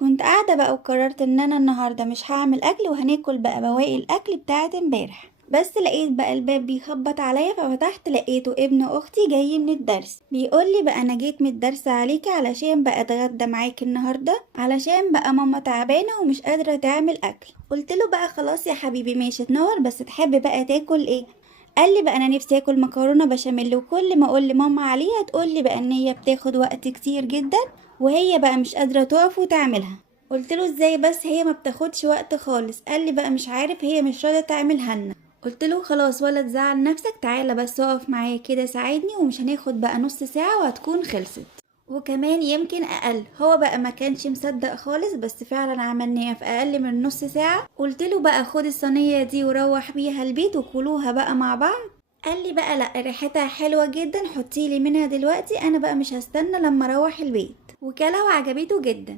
كنت قاعدة بقى وقررت ان انا النهاردة مش هعمل اكل وهناكل بقى بواقي الاكل بتاعت امبارح. بس لقيت بقى الباب بيخبط عليا ففتحت لقيته ابن اختي جاي من الدرس بيقولي بقى انا جيت من الدرس عليكي علشان بقى اتغدى معاكي النهاردة علشان بقى ماما تعبانة ومش قادرة تعمل اكل. قلت له بقى خلاص يا حبيبي ماشي تنور، بس تحب بقى تاكل ايه؟ قال لي بقى انا نفسي اكل مكرونه بشاميل، وكل ما اقول لماما عليها تقول لي بقى ان هي بتاخد وقت كتير جدا وهي بقى مش قادره تقف وتعملها. قلت له ازاي بس هي ما بتاخدش وقت خالص؟ قال لي بقى مش عارف هي مش راضيه تعملها لنا. قلت له خلاص ولا تزعل نفسك، تعالى بس اقف معايا كده ساعدني ومش هناخد بقى نص ساعه وهتكون خلصت، وكمان يمكن اقل. هو بقى ما كانش مصدق خالص، بس فعلا عملناها في اقل من نص ساعة. قلت له بقى خد الصينية دي وروح بيها البيت وكلوها بقى مع بعض. قال لي بقى لا ريحتها حلوة جدا، حطيلي منها دلوقتي، انا بقى مش هستنى لما اروح البيت. وكلها وعجبته جدا.